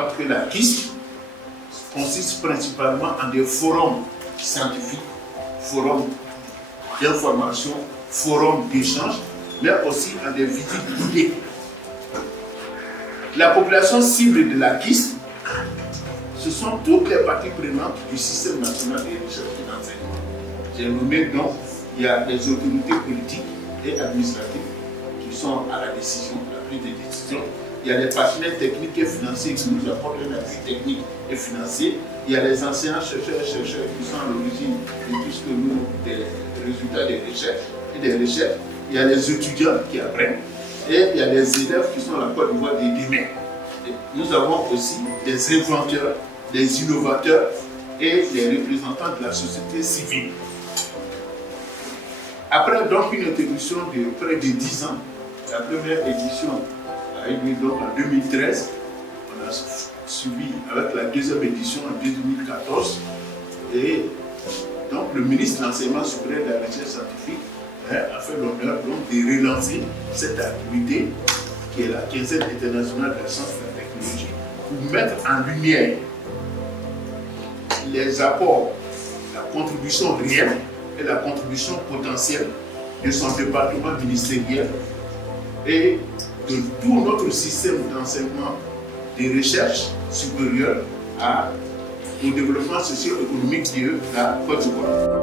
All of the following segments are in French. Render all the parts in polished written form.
savoir que la KISP consiste principalement en des forums scientifiques, forums d'information, forums d'échange, mais aussi en des visites guidées. La population cible de la KISP, ce sont toutes les parties prenantes du système national de recherche et d'enseignement. J'ai nommé donc, il y a les autorités politiques et administratives qui sont à la décision, la prise de décision. Il y a les partenaires techniques et financiers qui nous apportent un appui technique et financier. Il y a les enseignants, chercheurs qui sont à l'origine de tout ce que nous, des résultats des recherches et des recherches. Il y a les étudiants qui apprennent et il y a les élèves qui sont à la Côte d'Ivoire des demain. Nous avons aussi des inventeurs, des innovateurs et les représentants de la société civile. Après donc une introduction de près de 10 ans, la première édition a eu lieu donc en 2013. On a suivi avec la deuxième édition en 2014. Et donc le ministre de l'Enseignement supérieur de la recherche scientifique a fait l'honneur de relancer cette activité qui est la quinzaine internationale de la science et de la technologie pour mettre en lumière les apports, la contribution réelle et la contribution potentielle de son département ministériel et de tout notre système d'enseignement de recherche supérieure au développement socio-économique de la Côte d'Ivoire.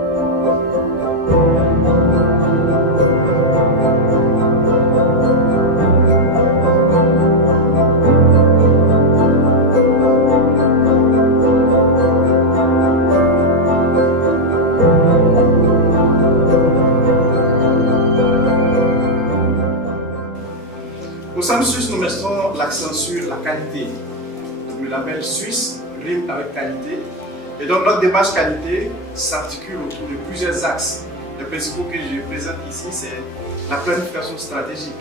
Au Centre suisse, nous mettons l'accent sur la qualité. Le label suisse rime avec qualité. Et donc notre démarche qualité s'articule autour de plusieurs axes. Les principaux que je présente ici, c'est la planification stratégique.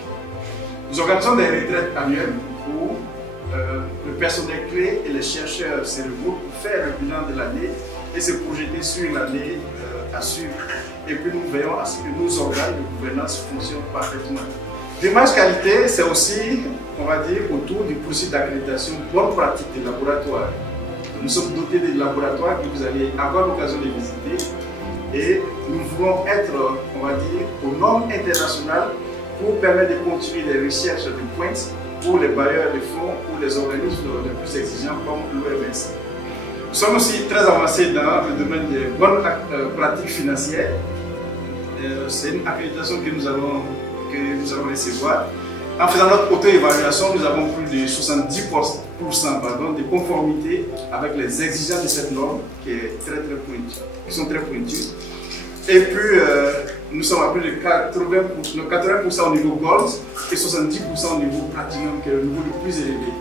Nous organisons des retraites annuelles où le personnel clé et les chercheurs se regroupent pour faire le bilan de l'année et se projeter sur l'année à suivre. Et puis nous veillons à ce que nos organes de gouvernance fonctionnent parfaitement. Démarche qualité, c'est aussi, on va dire, autour du processus d'accréditation bonne pratique des laboratoires. Nous sommes dotés de laboratoires que vous allez avoir l'occasion de visiter et nous voulons être, on va dire, aux normes internationales pour permettre de continuer les recherches de pointe pour les bailleurs de fonds ou les organismes les plus exigeants comme l'OMS. Nous sommes aussi très avancés dans le domaine des bonnes pratiques financières. C'est une accréditation que nous allons recevoir. En faisant notre auto-évaluation, nous avons plus de 70% de conformité avec les exigences de cette norme qui sont très pointues. Et puis, nous sommes à plus de 80% au niveau Gold et 70% au niveau Platinum, qui est le niveau le plus élevé.